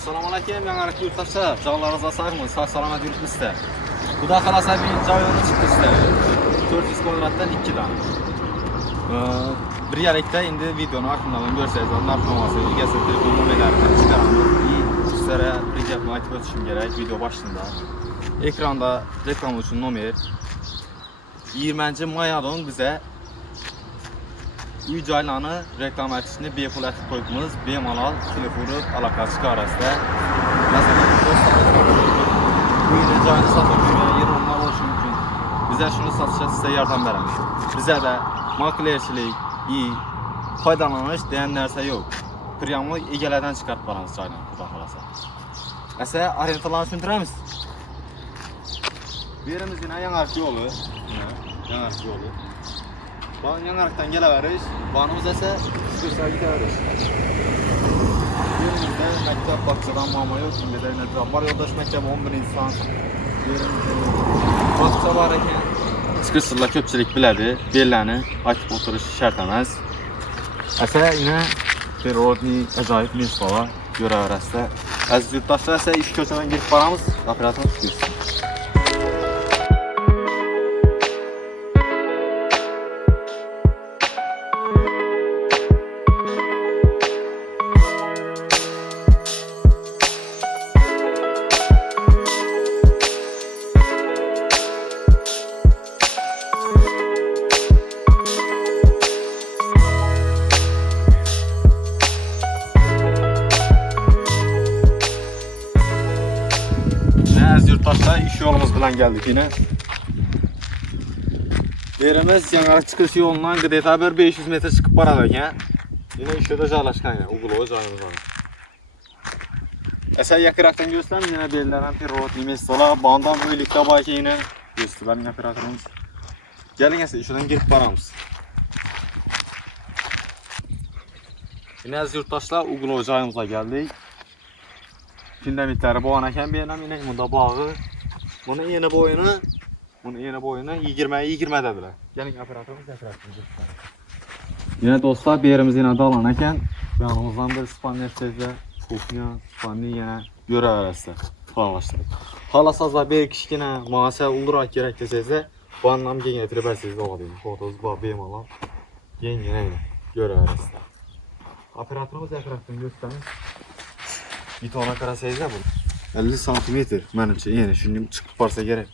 Assalamualaikum yangi yurtdoshlar, jog'laringizga sog'lik, sog' salomat yuribmizda. Xudo xolasa men joyimni chiqishdi. 400 kvadratdan 2 dan. Bir yalikda endi videoni aklımdan görsangiz, narxlaması, egasi telefon nomerlarini chiqaramiz. Sizlarga bir gapni aytib o'tishim kerak video boshida. Ekranda reklam uchun nomer 20-maydan bize uy joylarni reklam etishni bepul etib qo'yibmiz. Bemalol telefon aloqa chiqarasizlar. Masalan, uyni joyini sotib yurgan yer olma bo'lishi mumkin. Bizlar shuni sotishga sizga yordam beramiz. Bizlarda maklerchilik, foydalanish degan narsa yo'q. Prямо egalardan chiqarib boramiz joyni, xudo xolasa. Asa orientalarni tushuntiramiz. Bu yerimizning yangi yo'li, yangi yo'li. Bana yangarıktan gelaveriş, banımız ise sıkırsa gideriş. Yerimizde mektep bakçadan mama yok, şimdi de nedir? Var yoldaş mektep 11 insan. Yerimizde bakça var eken. Sıkırsızla köpçilik biledi, bellerini açıp oturuş şart emez. Ese yine bir rodni acayip mesvala göre arasında. Aziz yurttaşlar ise iş köşeden girip paramız, operatör çıkıyorsun. Yurttaşlar iş yolumuz bilan geldik yine. Yerimiz yangi çıkış yolundan gideta bir 500 metre çıkıp baradi ekan. Yine işe de joylashgan ekan, uglovoy joyimiz bor. Esa yakıraktan görsam yine bellardan pirot mesala, bandan uylikda bor ekan yine. Göstergan operatorimiz. Keling esa işadan girib boramiz. Yine aziz yurttaşlar uglovoy joyimizga geldik. Fundamentleri boğan ekan benim yine bunda bağı. Bunun yeni boyunu 20 dediler. Gelin operatörümüz yakıraktınız. Yine dostlar bir yerimiz yine dalan ekan. Yanımızdan bir spanner sezle, kuchnya, spanner yine göre arası planlaştırdık. Halasazlar bir kişi yine mağasa uldurak gerek desezle bu anlam getirip versiniz olayım. Fotoğrafı var bemalol. Yine göre arası. Operatörümüz yakıraktığını göstermiş. Bir tona karasayız bu. 50 santimetre menimce yani şimdi çıkıp varsa gerek.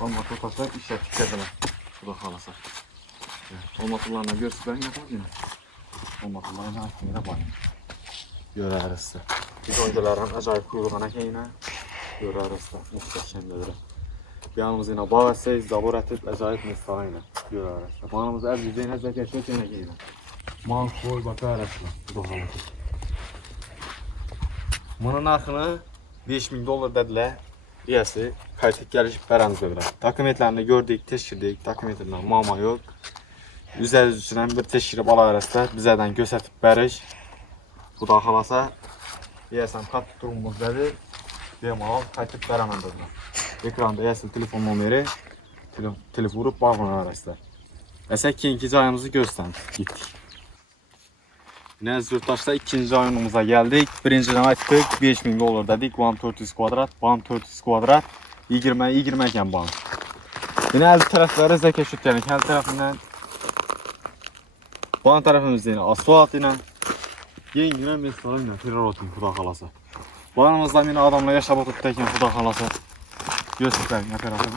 Ama totaşlar işlettik dediler. Bu da kalasa. Olmatırlarına görse ben yapamam yine. Olmatırlarına hakkında var. Göre arası. Biz oyuncuların acayip kuyruğuna yine. Göre arası. Muhteşemdir. Yanımız yine bağırsayız, zabor etip acayip mesela yine. Göre arası. Bağımız az yüzeyin az geçiyor yine. Mal koy bakar arası. Bu da kalasa. Bunun narxını $5000 dediler. Riyası kayıt gelişip veremiz böyle. Dokumentlerini gördük, teşkirdik. Dokumentlerden mama yok. Üzerine bir teşkirip ala arasında bizlerden gösterip veriş. Bu da halasa riyasın kat durumumuz dedi. Bemalol kayıt veremem dediler. Ekranda riyasın telefon numeri, telefonu bağlanan arasında. Esa keyinki joyimizni gösterdik. Gittik. Yine yurttaşlar ikinci oyunumuza geldik. Birinciden ayttık $5000 dedik. 1400 kvadrat, 1400 kvadrat 20 ekan bana. Yine el tarafları zeka şutlarının her tarafından bana tarafımızda yine asfalt yine yine mesela yine pirotun xudo xolasa. Bağımızda yine adamla yaşab oturibdi ekan xudo xolasa. Göstereyim operatörü.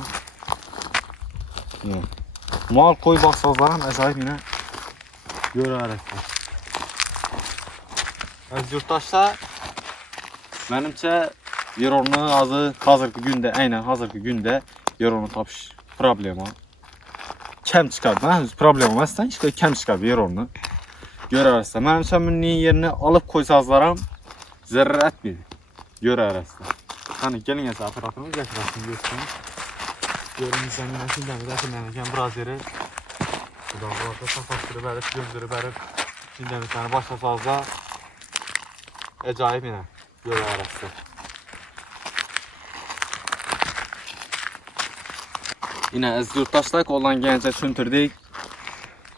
Mal qo'y boqsozlar acayip yine görerek. Aziz yurttaşlar, menimce yer ornu hazırki günde, aynen hazırki günde yer ornu tapış problemi. Kem çıkardı, problem olmazsa işte kem çıkardı yer ornu. Göre arasında. Menimce bunun yerini alıp koysazlarım zerre etmedi. Göre arasında. Hani gelin ya operatörümüz yaklaşın göstereyim. Görün insanın şimdiden yakınlanırken biraz yeri buradan safastırı verip, göndürü verip şimdiden bir tane başlasazlar acayip yine göre arası. Yine aziz yurttaşlar koldan gelince tushuntirdik.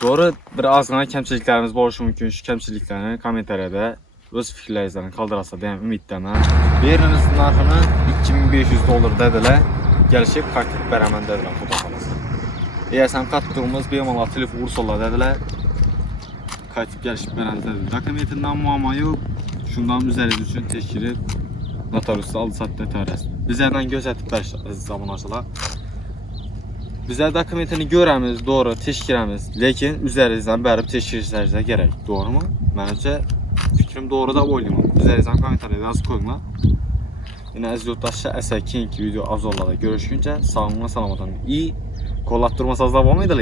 Doğru bir azgina kamchiliklarimiz bo'lishi mumkin. Shu kamchiliklarni kommentariyada öz fikirlərinizdən qaldırasa deyəm ümiddənəm. Yerimizin narxını $2500 dediler. Gəlişib kaktik bərəmən dedilər fotoğrafınızı. Eğer sen kattığımız bir mal atılıb Ursola dediler. Kaktik gəlişib bərəmən dediler. Dokumentindən muamma yok. Şundan üzəriz üçün teşkili notariusda aldı satdı notarius. Bizlərdən gözətib əziz abunəçilər. Bizlər dokumentini görəmiz, doğru teşkirəmiz. Lakin üzərinizdən bərib teşkirsənizə gərək. Doğru mu? Məncə fikrim doğru da oynayım. Üzərinizdən komentarda yazıb koyun. Yine əziz yurttaşlar, əsəkinki video avzorlarda görüşüncə sağlıqla salamadan iyi. Kollattırmasaz da var mıydı?